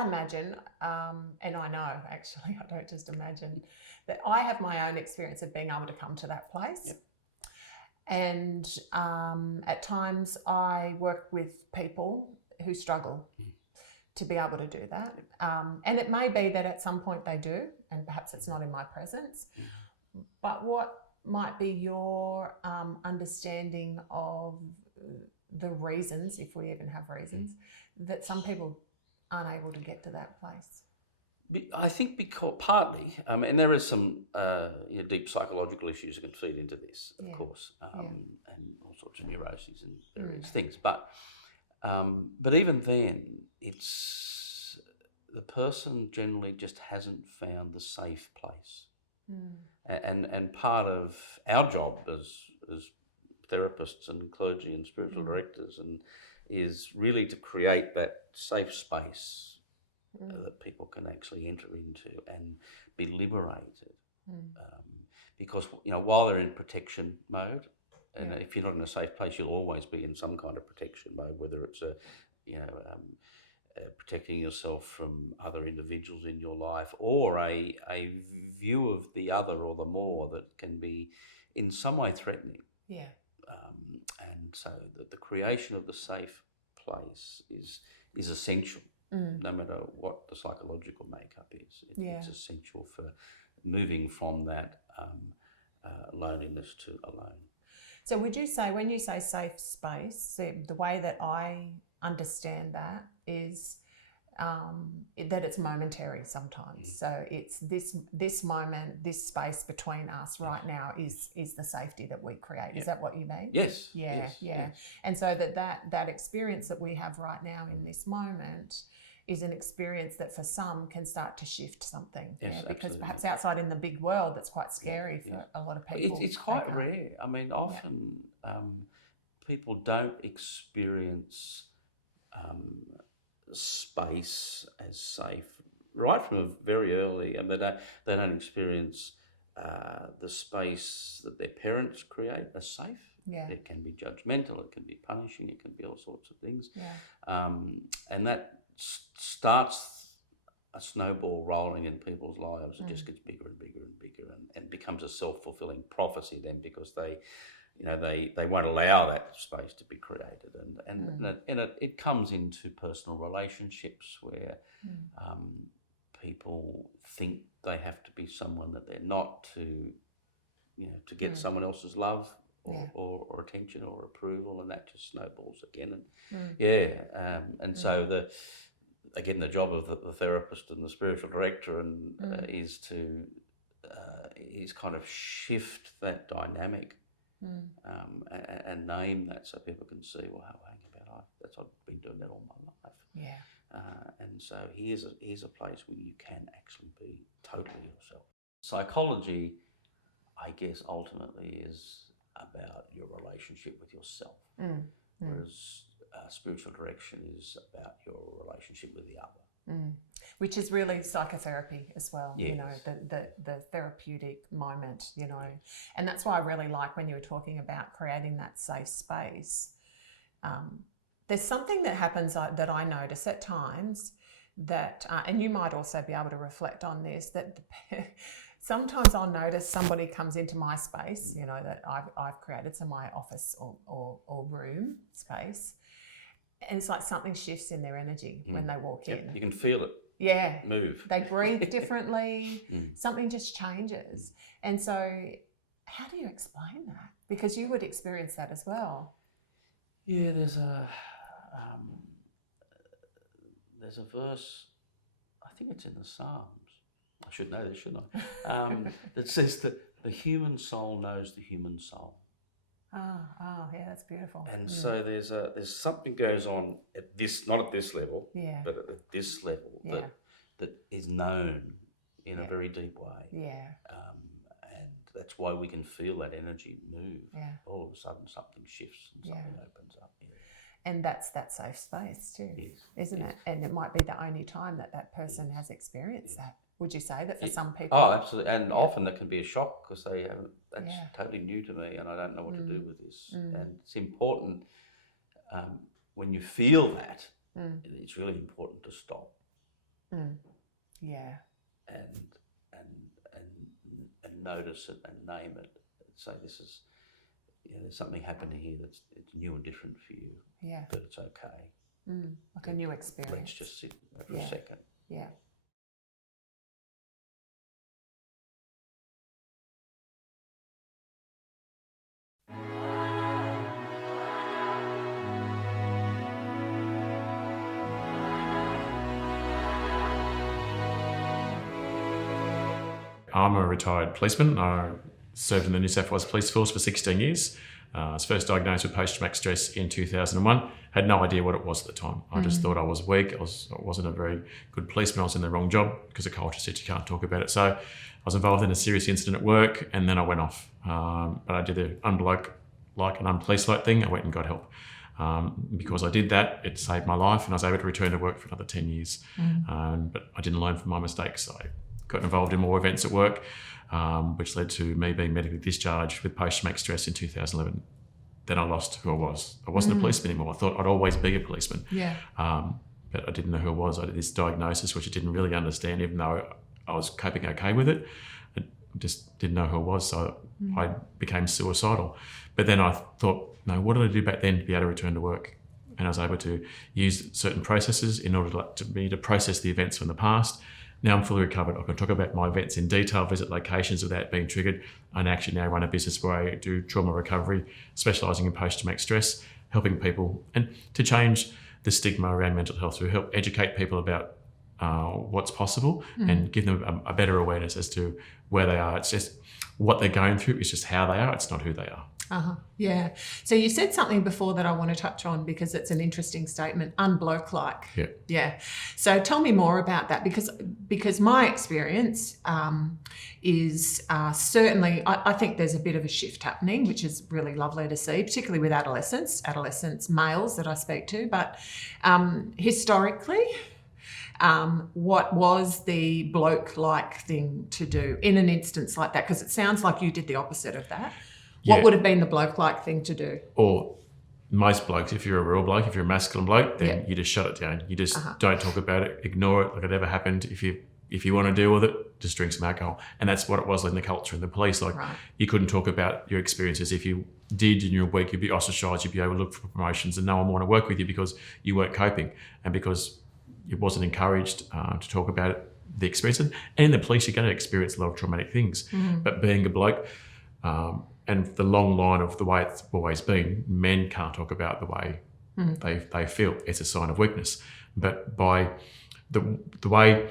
I imagine, and I know actually, I don't just imagine, that I have my own experience of being able to come to that place. Yep. And at times I work with people who struggle to be able to do that. And it may be that at some point they do, and perhaps it's not in my presence. But what might be your understanding of the reasons, if we even have reasons, that some people aren't able to get to that place? I think because partly, and there is some deep psychological issues that can feed into this, of course, and all sorts of neuroses and various things. But even then, it's the person generally just hasn't found the safe place. And part of our job as therapists and clergy and spiritual directors is really to create that safe space that people can actually enter into and be liberated. Because while they're in protection mode, and if you're not in a safe place, you'll always be in some kind of protection mode, whether it's protecting yourself from other individuals in your life, or a view of the other or the more that can be in some way threatening. And so the creation of the safe place is essential, no matter what the psychological makeup is. It's essential for moving from that loneliness to alone. So would you say, when you say safe space, the way that I understand that is that it's momentary sometimes. So it's this moment, this space between us right now is the safety that we create. Is that what you mean? Yes. Yeah. Yes. And so that experience that we have right now in this moment is an experience that for some can start to shift something. Yes, because absolutely. perhaps outside in the big world, that's quite scary for a lot of people. It's quite rare. I mean, often people don't experience space as safe right from a very early, and they don't experience the space that their parents create as safe. It can be judgmental, it can be punishing, it can be all sorts of things. And that starts a snowball rolling in people's lives. It just gets bigger and bigger and bigger, and becomes a self-fulfilling prophecy then, because they won't allow that space to be created, and it comes into personal relationships where people think they have to be someone that they're not to get someone else's love or attention or approval, and that just snowballs again. And so the job of the therapist and the spiritual director is to kind of shift that dynamic. And name that, so people can see, well, hang about, I've been doing that all my life. And so here's a place where you can actually be totally yourself. Psychology, I guess, ultimately is about your relationship with yourself, whereas spiritual direction is about your relationship with the other. Which is really psychotherapy as well, Yes. the therapeutic moment, and that's why I really like when you were talking about creating that safe space. There's something that happens that I notice at times that, and you might also be able to reflect on this, that sometimes I'll notice somebody comes into my space, that I've created, so my office or room space, and it's like something shifts in their energy when they walk in. You can feel it. Move. They breathe differently. Something just changes. And so how do you explain that? Because you would experience that as well. Yeah, there's a verse, I think it's in the Psalms. I should know this, shouldn't I? That says that the human soul knows the human soul. Yeah, that's beautiful. And so there's something goes on at this, not at this level, but at this level that is known in a very deep way. And that's why we can feel that energy move. All of a sudden something shifts and something opens up. And that's that safe space too, isn't it? And it might be the only time that person has experienced that. Would you say that for some people? Oh, absolutely. And often that can be a shock, because they haven't, that's totally new to me and I don't know what to do with this. And it's important, when you feel that, it's really important to stop Yeah. And notice it and name it. Say this is, there's something happening here it's new and different for you. Yeah. But it's okay. Like a new experience. Let's just sit for a second. Yeah. I'm a retired policeman. I served in the New South Wales Police Force for 16 years. I was first diagnosed with post-traumatic stress in 2001. Had no idea what it was at the time. I just thought I was weak. I wasn't a very good policeman. I was in the wrong job because the culture said you can't talk about it. So I was involved in a serious incident at work, and then I went off. But I did the unbloke-like and unpolice-like thing. I went and got help. Because I did that, it saved my life, and I was able to return to work for another 10 years. But I didn't learn from my mistakes. I got involved in more events at work, which led to me being medically discharged with post-traumatic stress in 2011. Then I lost who I was. I wasn't a policeman anymore. I thought I'd always be a policeman. Yeah. But I didn't know who I was. I did this diagnosis, which I didn't really understand, even though I was coping okay with it. I just didn't know who I was, so I became suicidal. But then I thought, no, what did I do back then to be able to return to work? And I was able to use certain processes in order to process the events from the past. Now I'm fully recovered. I can talk about my events in detail, visit locations without being triggered. I actually now run a business where I do trauma recovery, specialising in post-traumatic stress, helping people and to change the stigma around mental health, to help educate people about what's possible and give them a better awareness as to where they are. It's just what they're going through. It's just how they are. It's not who they are. Yeah. So you said something before that I want to touch on because it's an interesting statement, unbloke-like. Yeah. Yeah. So tell me more about that because my experience is certainly, I think there's a bit of a shift happening, which is really lovely to see, particularly with adolescents, males that I speak to. But historically, what was the bloke-like thing to do in an instance like that? Because it sounds like you did the opposite of that. What would have been the bloke-like thing to do? Or most blokes, if you're a real bloke, if you're a masculine bloke, then you just shut it down. You just don't talk about it, ignore it like it never happened. If you want to deal with it, just drink some alcohol. And that's what it was in the culture in the police. Like you couldn't talk about your experiences. If you did and you're weak, you'd be ostracised, you'd be overlooked for promotions, and no one would want to work with you because you weren't coping and because it wasn't encouraged to talk about it, the experience. And in the police, you're going to experience a lot of traumatic things. But being a bloke, and the long line of the way it's always been, men can't talk about the way they feel. It's a sign of weakness. But by the way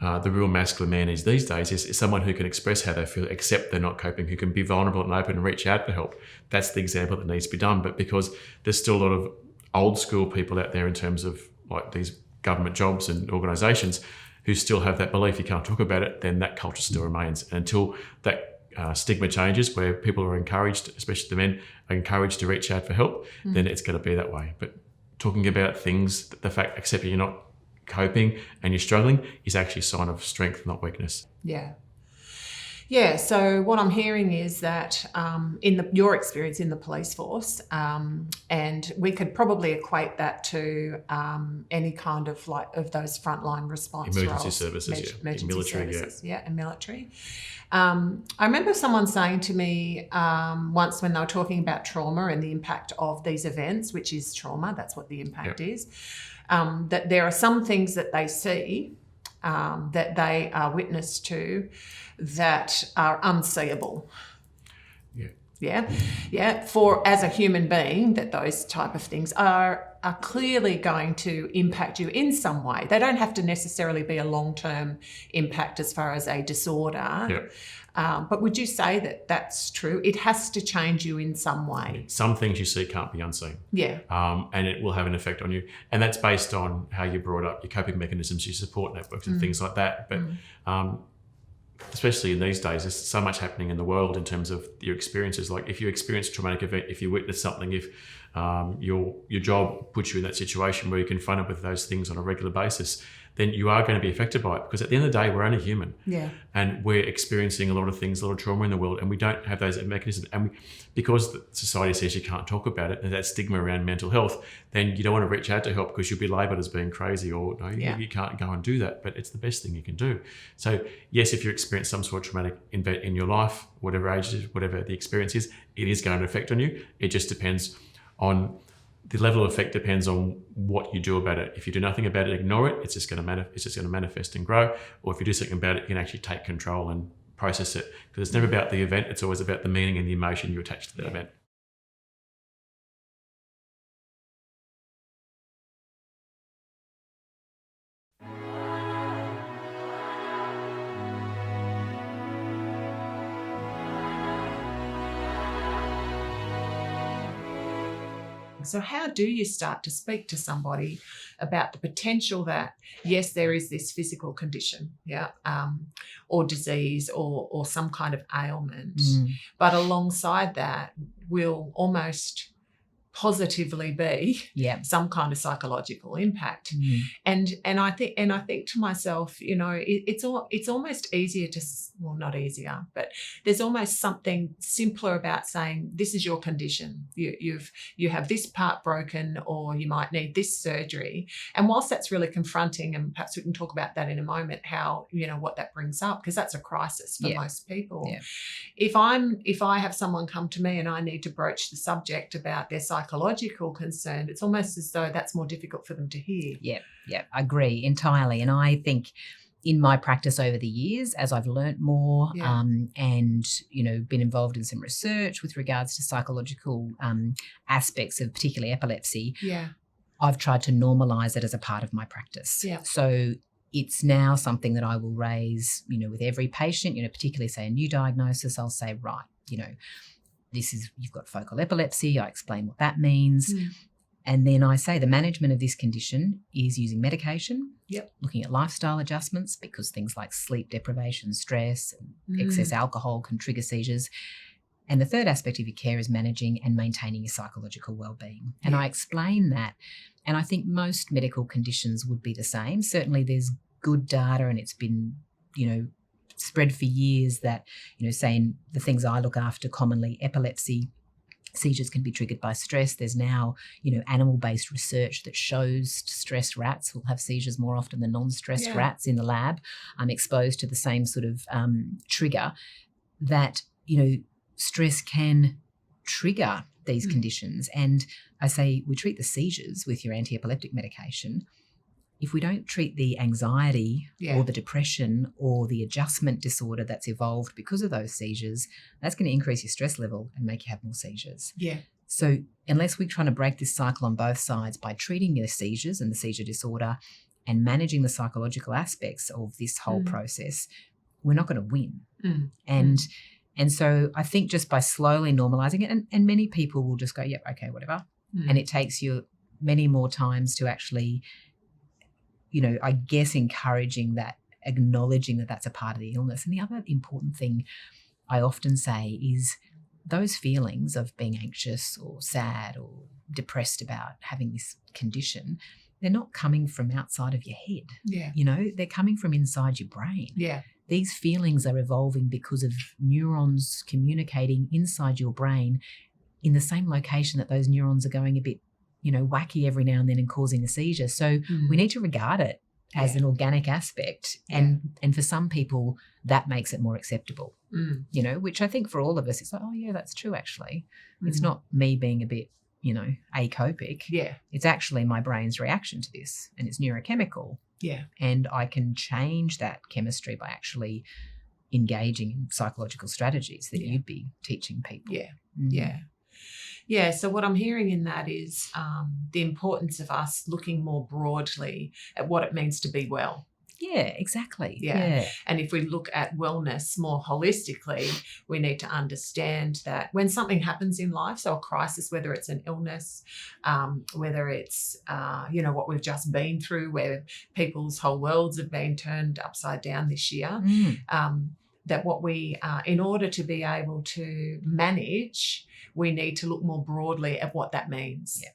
the real masculine man is these days is someone who can express how they feel, except they're not coping, who can be vulnerable and open and reach out for help. That's the example that needs to be done. But because there's still a lot of old school people out there in terms of like these government jobs and organisations who still have that belief you can't talk about it, then that culture still remains. And until that stigma changes, where people are encouraged, especially the men, are encouraged to reach out for help, then it's going to be that way. But talking about things, the fact accepting you're not coping and you're struggling is actually a sign of strength, not weakness. Yeah. Yeah, so what I'm hearing is that your experience in the police force, and we could probably equate that to any kind of of those frontline response emergency roles. services, emergency military, services, and military. I remember someone saying to me once when they were talking about trauma and the impact of these events, which is trauma, that's what the impact is, that there are some things that they see that they are witness to that are unseeable. For as a human being, that those type of things are clearly going to impact you in some way. They don't have to necessarily be a long-term impact as far as a disorder. But would you say that that's true? It has to change you in some way. Some things you see can't be unseen. And it will have an effect on you. And that's based on how you're brought up, your coping mechanisms, your support networks and things like that. But especially in these days, there's so much happening in the world in terms of your experiences. Like if you experience a traumatic event, if you witness something, if your job puts you in that situation where you're confronted with those things on a regular basis, then you are going to be affected by it, because at the end of the day, we're only human. Yeah. And we're experiencing a lot of things, a lot of trauma in the world, and we don't have those mechanisms. And because society says you can't talk about it, and that stigma around mental health, then you don't want to reach out to help because you'll be labelled as being crazy, or no, you can't go and do that. But it's the best thing you can do. So yes, if you experience some sort of traumatic event in your life, whatever age it is, whatever the experience is, it is going to affect on you. It just depends on the level of effect depends on what you do about it. If you do nothing about it, ignore it, it's just going to manifest and grow. Or if you do something about it, you can actually take control and process it. Because it's never about the event, it's always about the meaning and the emotion you attach to that event. So how do you start to speak to somebody about the potential that, yes, there is this physical condition, or disease or some kind of ailment, but alongside that will almost positively be some kind of psychological impact. And I think to myself, it's almost easier to, well, not easier, but there's almost something simpler about saying, this is your condition, you have this part broken, or you might need this surgery. And whilst that's really confronting, and perhaps we can talk about that in a moment, how what that brings up, because that's a crisis for most people. If I have someone come to me and I need to broach the subject about their psychological concern, it's almost as though that's more difficult for them to hear. Yeah, I agree entirely. And I think in my practice over the years, as I've learnt more and, been involved in some research with regards to psychological aspects of particularly epilepsy, I've tried to normalise it as a part of my practice. So it's now something that I will raise, with every patient, particularly say a new diagnosis. I'll say, right, you've got focal epilepsy. I explain what that means. And then I say the management of this condition is using medication, looking at lifestyle adjustments, because things like sleep deprivation, stress, and excess alcohol can trigger seizures. And the third aspect of your care is managing and maintaining your psychological well-being. And I explain that. And I think most medical conditions would be the same. Certainly there's good data, and it's been, spread for years that, saying the things I look after, commonly epilepsy, seizures can be triggered by stress. There's now, animal-based research that shows stressed rats will have seizures more often than non-stressed rats in the lab, exposed to the same sort of trigger that, stress can trigger these conditions. And I say we treat the seizures with your anti-epileptic medication. If we don't treat the anxiety or the depression or the adjustment disorder that's evolved because of those seizures, that's going to increase your stress level and make you have more seizures. So unless we're trying to break this cycle on both sides by treating your seizures and the seizure disorder and managing the psychological aspects of this whole process, we're not going to win. And so I think just by slowly normalising it, and many people will just go, yep, okay, whatever. And it takes you many more times to actually, I guess encouraging that, acknowledging that that's a part of the illness. And the other important thing I often say is those feelings of being anxious or sad or depressed about having this condition, they're not coming from outside of your head. They're coming from inside your brain. These feelings are evolving because of neurons communicating inside your brain in the same location that those neurons are going a bit, wacky every now and then and causing a seizure. So we need to regard it as an organic aspect. And for some people, that makes it more acceptable, which I think for all of us, it's like, oh, yeah, that's true, actually. It's not me being a bit, acopic. It's actually my brain's reaction to this, and it's neurochemical. And I can change that chemistry by actually engaging in psychological strategies that you'd be teaching people. So what I'm hearing in that is the importance of us looking more broadly at what it means to be well. Yeah, exactly. And if we look at wellness more holistically, we need to understand that when something happens in life, so a crisis, whether it's an illness, whether it's, what we've just been through, where people's whole worlds have been turned upside down this year, that what we, in order to be able to manage, we need to look more broadly at what that means. Yeah.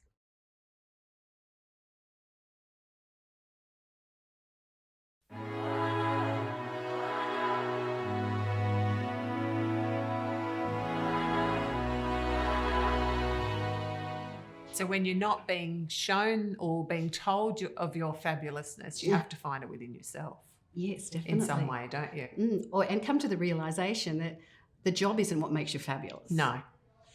So when you're not being shown or being told of your fabulousness, you have to find it within yourself. Yes, definitely. In some way, don't you? And come to the realisation that the job isn't what makes you fabulous. No.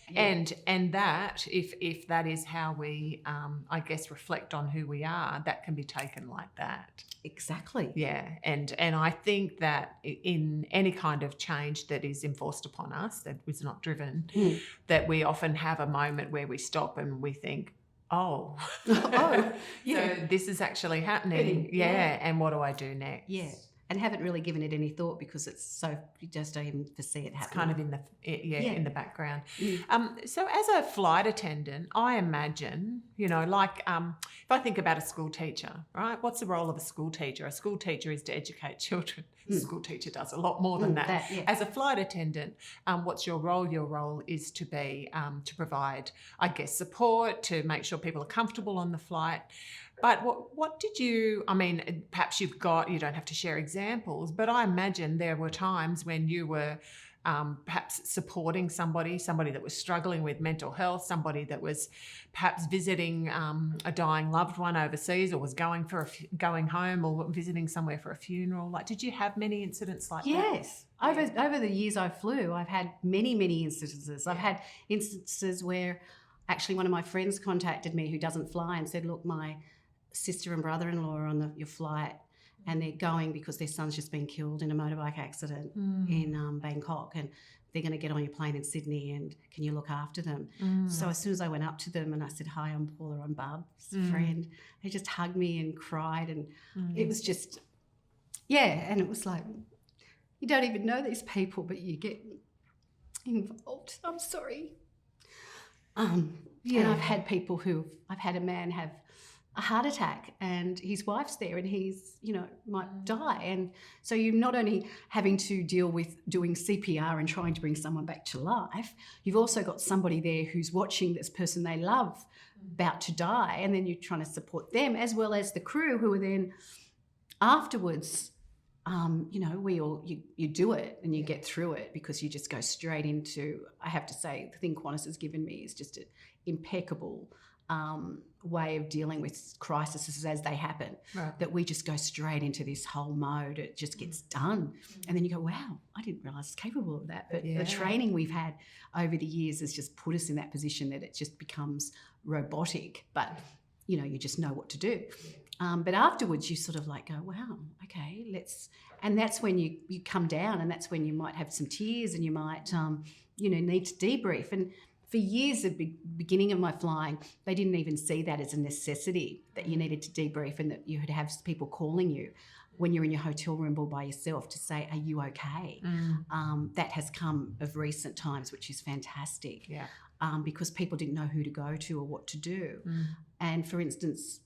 Yeah. And that, if that is how we, I guess, reflect on who we are, that can be taken like that. Exactly. Yeah, and I think that in any kind of change that is enforced upon us, that is not driven, that we often have a moment where we stop and we think, oh, yeah. so this is actually happening. Yeah, and what do I do next? Yeah. And haven't really given it any thought because it's so, you just don't even foresee it happening. It's kind of in the in the background. Mm. So as a flight attendant, I imagine, like if I think about a school teacher, right? What's the role of a school teacher? A school teacher is to educate children. A school teacher does a lot more than that. As a flight attendant, what's your role? Your role is to be to provide, I guess, support, to make sure people are comfortable on the flight. But what did you, I mean, perhaps you don't have to share examples, but I imagine there were times when you were perhaps supporting somebody that was struggling with mental health, somebody that was perhaps visiting a dying loved one overseas, or was going home or visiting somewhere for a funeral. Like, did you have many incidents like that? Yes. Over the years I flew, I've had many, many instances. I've had instances where actually one of my friends contacted me who doesn't fly and said, look, my sister and brother-in-law are on your flight and they're going because their son's just been killed in a motorbike accident in Bangkok, and they're going to get on your plane in Sydney, and can you look after them? So as soon as I went up to them and I said, hi, I'm Paula, I'm Barb's friend, they just hugged me and cried, and it was just, and it was like, you don't even know these people, but you get involved. I'm sorry. And I've had a man have a heart attack and his wife's there and he's, might die. And so you're not only having to deal with doing CPR and trying to bring someone back to life, you've also got somebody there who's watching this person they love about to die, and then you're trying to support them as well as the crew who are then afterwards, you do it and you get through it because you just go straight into, I have to say, the thing Qantas has given me is just an impeccable way of dealing with crises as they happen, that we just go straight into this whole mode. It just gets done. And then you go, wow, I didn't realise it's capable of that. But the training we've had over the years has just put us in that position that it just becomes robotic, but you just know what to do. But afterwards you sort of like go, wow, okay, and that's when you come down, and that's when you might have some tears and you might, need to debrief. And for years at the beginning of my flying, they didn't even see that as a necessity, that you needed to debrief and that you would have people calling you when you're in your hotel room all by yourself to say, are you okay? That has come of recent times, which is fantastic, because people didn't know who to go to or what to do. And for instance,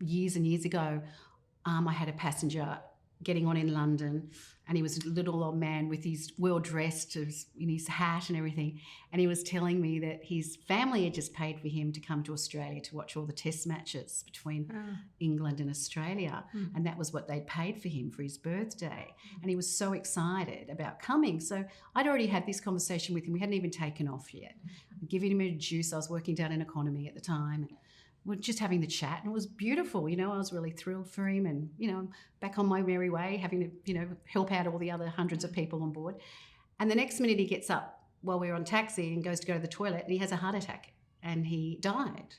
years and years ago, I had a passenger getting on in London, and he was a little old man with his well-dressed in his hat and everything, and he was telling me that his family had just paid for him to come to Australia to watch all the test matches between England and Australia, and that was what they'd paid for him for his birthday, and he was so excited about coming. So I'd already had this conversation with him. We hadn't even taken off yet. I'm giving him a juice. I was working down in economy at the time. We're just having the chat, and it was beautiful. I was really thrilled for him, and back on my merry way, having to help out all the other hundreds of people on board. And the next minute he gets up while we were on taxi and goes to go to the toilet, and he has a heart attack and he died.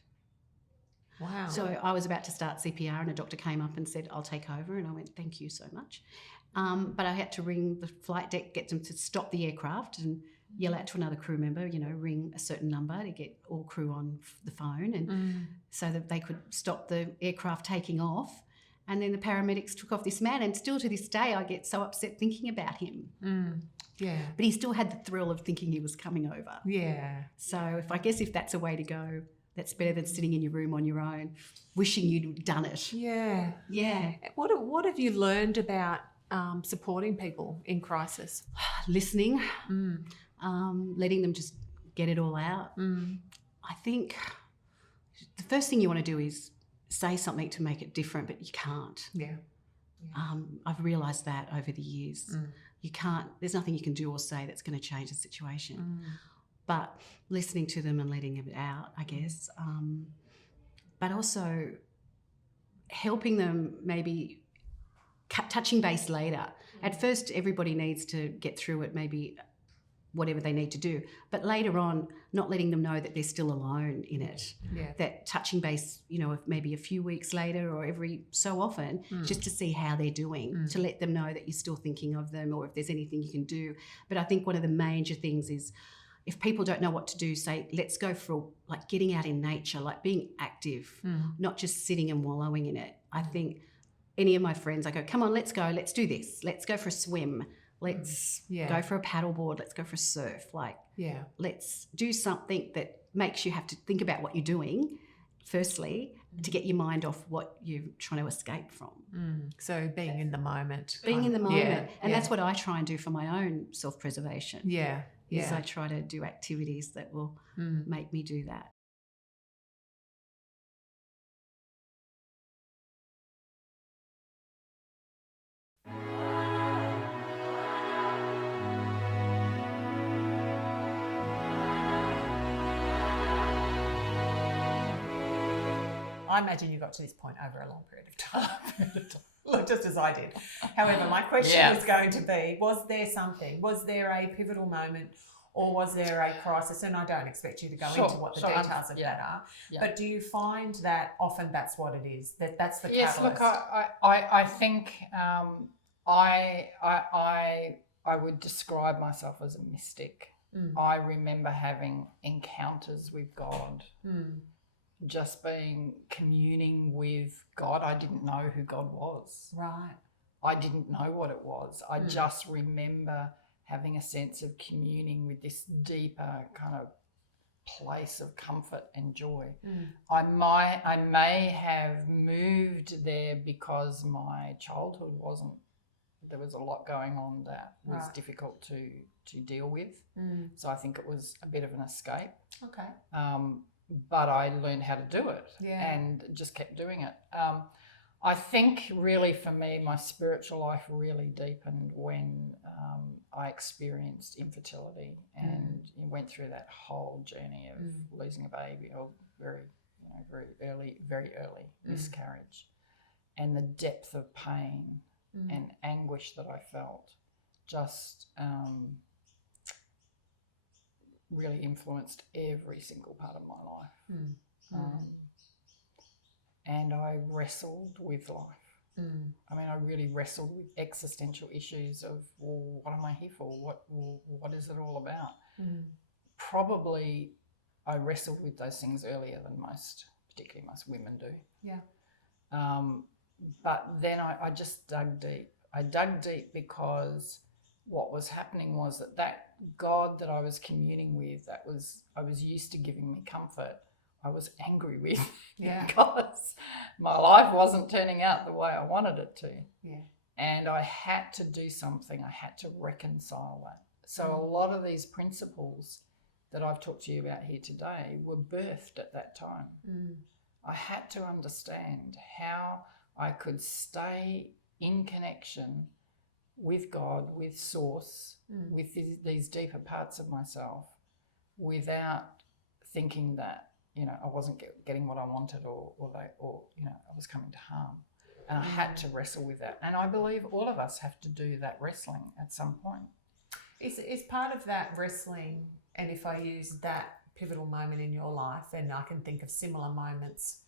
Wow. So I was about to start CPR, and a doctor came up and said, I'll take over, and I went, thank you so much. But I had to ring the flight deck, get them to stop the aircraft and yell out to another crew member, ring a certain number to get all crew on the phone, and so that they could stop the aircraft taking off. And then the paramedics took off this man, and still to this day I get so upset thinking about him. But he still had the thrill of thinking he was coming over. So if that's a way to go, that's better than sitting in your room on your own, wishing you'd done it. What have you learned about supporting people in crisis? Listening, letting them just get it all out. I think the first thing you want to do is say something to make it different, but you can't. Yeah. I've realised that over the years. You can't, there's nothing you can do or say that's going to change the situation. But listening to them and letting it out, I guess. But also helping them, maybe touching base later. At first, everybody needs to get through it, maybe whatever they need to do. But later on, not letting them know that they're still alone in it. Yeah. That touching base, maybe a few weeks later or every so often, just to see how they're doing, to let them know that you're still thinking of them or if there's anything you can do. But I think one of the major things is, if people don't know what to do, say, let's go for like getting out in nature, like being active, not just sitting and wallowing in it. I think any of my friends, I go, come on, let's go, let's do this. Let's go for a swim. Let's go for a paddleboard. Let's go for a surf. Let's do something that makes you have to think about what you're doing, firstly, to get your mind off what you're trying to escape from. So being in the moment. Being in the moment. Yeah. And that's what I try and do for my own self-preservation. Yeah. Is I try to do activities that will make me do that. I imagine you got to this point over a long period of time, just as I did. However, my question is going to be, was there a pivotal moment, or was there a crisis? And I don't expect you to go into what the details of that are, but do you find that often that's what it is, that's the catalyst? Yes, look, I think I would describe myself as a mystic. I remember having encounters with God, just communing with God. I didn't know who God was. Right. I didn't know what it was. I just remember having a sense of communing with this deeper kind of place of comfort and joy. I may have moved there because my childhood there was a lot going on that was difficult to deal with. So I think it was a bit of an escape. Okay. But I learned how to do it and just kept doing it. I think really for me, my spiritual life really deepened when I experienced infertility and went through that whole journey of losing a baby, or very early miscarriage, and the depth of pain and anguish that I felt just really influenced every single part of my life. And I wrestled with life. I mean, I really wrestled with existential issues of, well, what am I here for? What is it all about? Probably I wrestled with those things earlier than particularly most women do. Yeah. But then I just dug deep. I dug deep because what was happening was that God that I was communing with, I was used to giving me comfort, I was angry with because my life wasn't turning out the way I wanted it to. Yeah. And I had to do something. I had to reconcile that. So a lot of these principles that I've talked to you about here today were birthed at that time. I had to understand how I could stay in connection with God, with Source, with these deeper parts of myself, without thinking that I wasn't getting what I wanted, or I was coming to harm. And I had to wrestle with that. And I believe all of us have to do that wrestling at some point. Is part of that wrestling, and if I use that pivotal moment in your life, and I can think of similar moments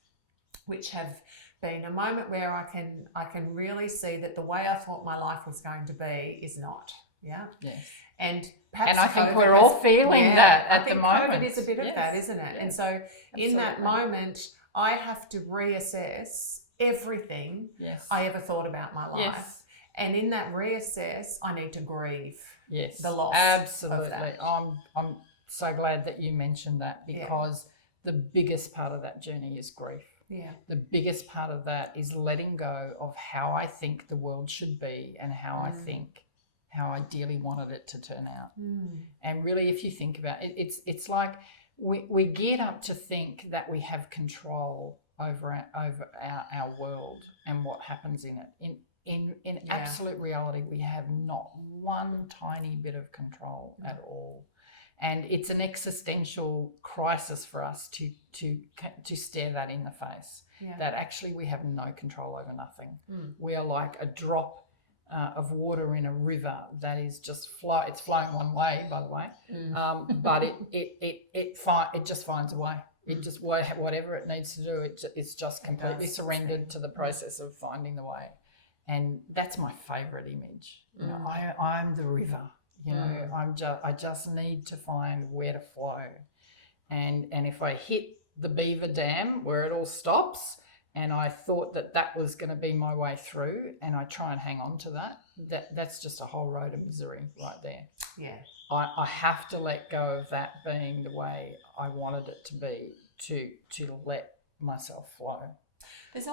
which have been a moment where I can really see that the way I thought my life was going to be is not. Yeah. Yes. And perhaps I think we're all feeling that at the moment. COVID is a bit of that, isn't it? Yes. And so in that moment, I have to reassess everything I ever thought about my life. Yes. And in that reassess, I need to grieve the loss. Absolutely. Of that. I'm so glad that you mentioned that, because the biggest part of that journey is grief. Yeah. The biggest part of that is letting go of how I think the world should be and how I think, how I ideally wanted it to turn out. And really, if you think about it, it's like we get up to think that we have control over our world and what happens in it. In absolute reality, we have not one tiny bit of control at all. And it's an existential crisis for us to stare that in the face, that actually we have no control over nothing. We are like a drop of water in a river that is just it's flowing one way, by the way, but it just finds a way. It just, whatever it needs to do, it's just completely surrendered to the process of finding the way. And that's my favourite image. You know, I'm the river. You know, I just need to find where to flow. And if I hit the beaver dam where it all stops, and I thought that was going to be my way through, and I try and hang on to that's just a whole road of misery right there. Yeah. I have to let go of that being the way I wanted it to be to let myself flow.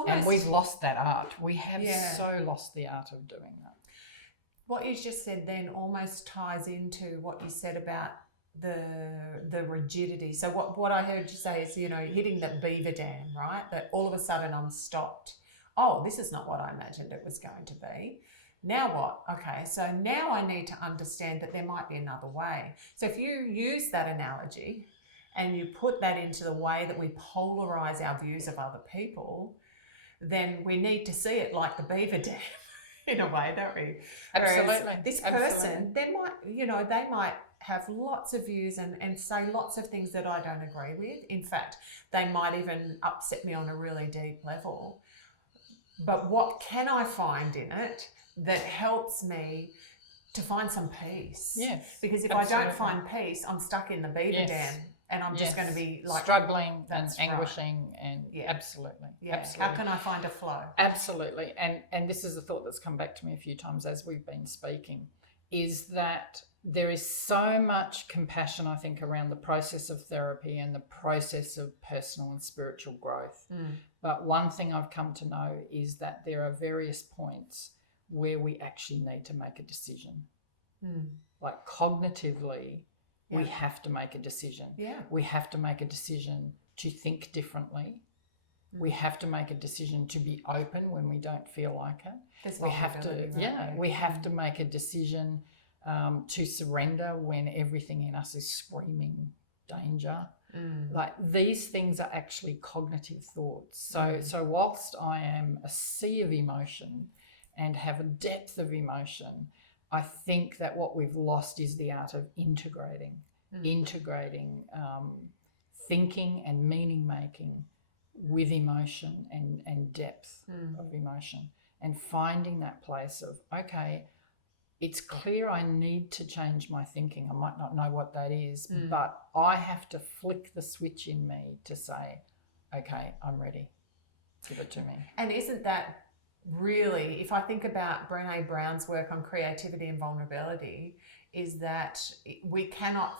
And we've lost that art. We have so lost the art of doing that. What you just said then almost ties into what you said about the rigidity. So what I heard you say is, you know, hitting that beaver dam, right? That all of a sudden I'm stopped. Oh, this is not what I imagined it was going to be. Now what? Okay, so now I need to understand that there might be another way. So if you use that analogy and you put that into the way that we polarize our views of other people, then we need to see it like the beaver dam. In a way, don't we? Absolutely. Whereas this person, they might have lots of views and say lots of things that I don't agree with. In fact, they might even upset me on a really deep level. But what can I find in it that helps me to find some peace? Yes. Because if I don't find peace, I'm stuck in the beaver dam. And I'm just going to be like struggling and anguishing and absolutely. Yeah. Absolutely. How can I find a flow? Absolutely. And this is a thought that's come back to me a few times as we've been speaking, is that there is so much compassion, I think, around the process of therapy and the process of personal and spiritual growth. But one thing I've come to know is that there are various points where we actually need to make a decision. Like cognitively, we have to make a decision. Yeah. We have to make a decision to think differently. We have to make a decision to be open when we don't feel like it. We have to make a decision to surrender when everything in us is screaming danger. Like these things are actually cognitive thoughts. So whilst I am a sea of emotion and have a depth of emotion, I think that what we've lost is the art of integrating thinking and meaning making with emotion and depth of emotion, and finding that place of, okay, it's clear I need to change my thinking. I might not know what that is, but I have to flick the switch in me to say, okay, I'm ready. Give it to me. And isn't that really, if I think about Brené Brown's work on creativity and vulnerability, is that we cannot,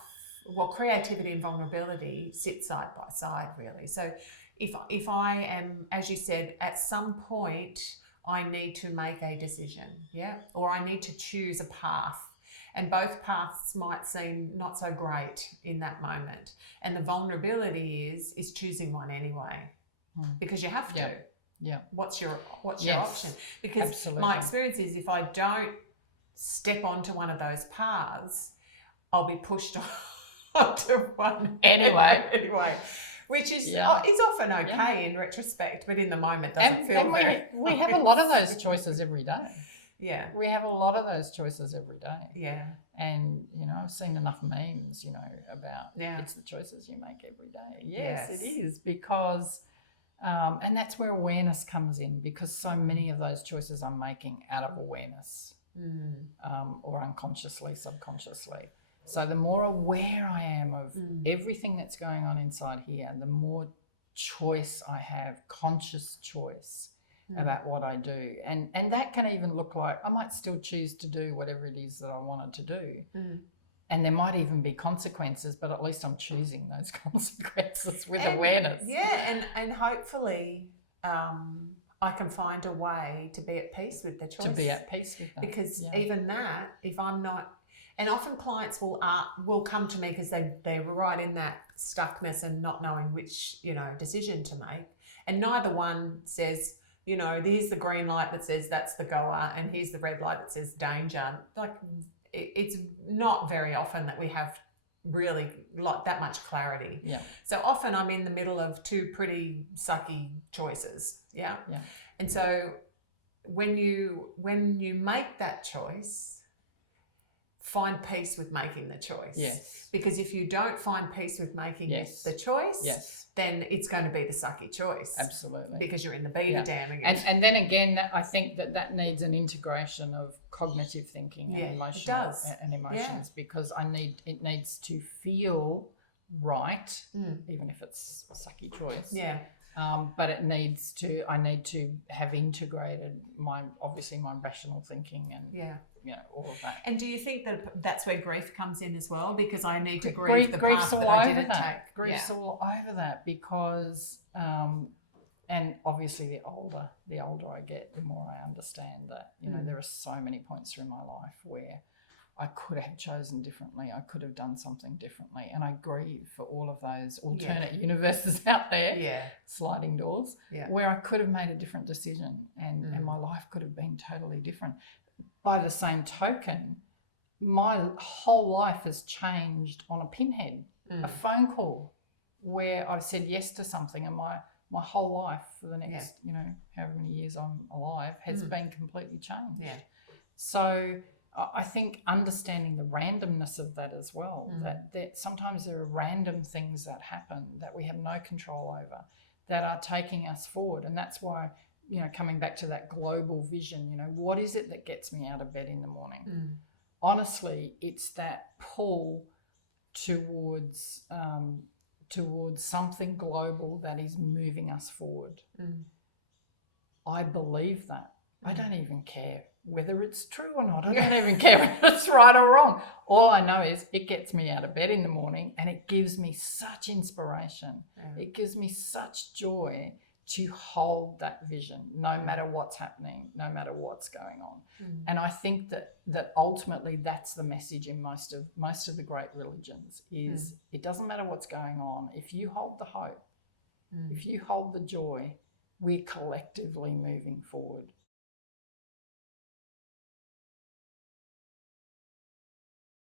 creativity and vulnerability sit side by side, really. So if I am, as you said, at some point I need to make a decision, or I need to choose a path, and both paths might seem not so great in that moment, and the vulnerability is choosing one anyway, because you have to. Yeah. What's your option? Because my experience is, if I don't step onto one of those paths, I'll be pushed onto one anyway. Which is it's often okay in retrospect, but in the moment doesn't feel very. We have a lot of those choices every day. Yeah. We have a lot of those choices every day. Yeah. And, I've seen enough memes, about it's the choices you make every day. Yes, it is, because, and that's where awareness comes in, because so many of those choices I'm making out of awareness, or unconsciously, subconsciously. So the more aware I am of everything that's going on inside here, and the more choice I have, conscious choice about what I do. And that can even look like I might still choose to do whatever it is that I wanted to do, And there might even be consequences, but at least I'm choosing those consequences with awareness. Yeah, and hopefully I can find a way to be at peace with the choice. To be at peace with that. Because even that, if I'm not, and often clients will come to me because they're right in that stuckness and not knowing which, decision to make. And neither one says, here's the green light that says that's the goer and here's the red light that says danger. Like, it's not very often that we have really like that much clarity. Yeah. So often I'm in the middle of two pretty sucky choices. Yeah. Yeah. And so when you make that choice, find peace with making the choice. Yes. Because if you don't find peace with making Yes. the choice, Yes. then it's going to be the sucky choice. Absolutely. Because you're in the beaver dam again. And then again, I think that needs an integration of cognitive thinking and emotion. It does. And emotions, because it needs to feel right, even if it's a sucky choice. Yeah. But I need to have integrated my rational thinking and all of that. And do you think that that's where grief comes in as well? Because I need to grieve the grief's path that all I over didn't take. Grief's all over that because, and obviously the older I get, the more I understand that, there are so many points through my life where I could have chosen differently. I could have done something differently. And I grieve for all of those alternate universes out there, sliding doors, where I could have made a different decision and my life could have been totally different. By the same token, my whole life has changed on a pinhead, a phone call where I said yes to something, and my whole life for the next, however many years I'm alive has been completely changed. Yeah. So I think understanding the randomness of that as well, that sometimes there are random things that happen that we have no control over that are taking us forward. And that's why, coming back to that global vision, what is it that gets me out of bed in the morning? Honestly, it's that pull towards something global that is moving us forward. I believe that. I don't even care whether it's true or not. I don't even care whether it's right or wrong. All I know is it gets me out of bed in the morning and it gives me such inspiration. It gives me such joy to hold that vision, no matter what's happening, no matter what's going on. And I think that ultimately that's the message in most of the great religions is it doesn't matter what's going on. If you hold the hope, if you hold the joy, we're collectively moving forward.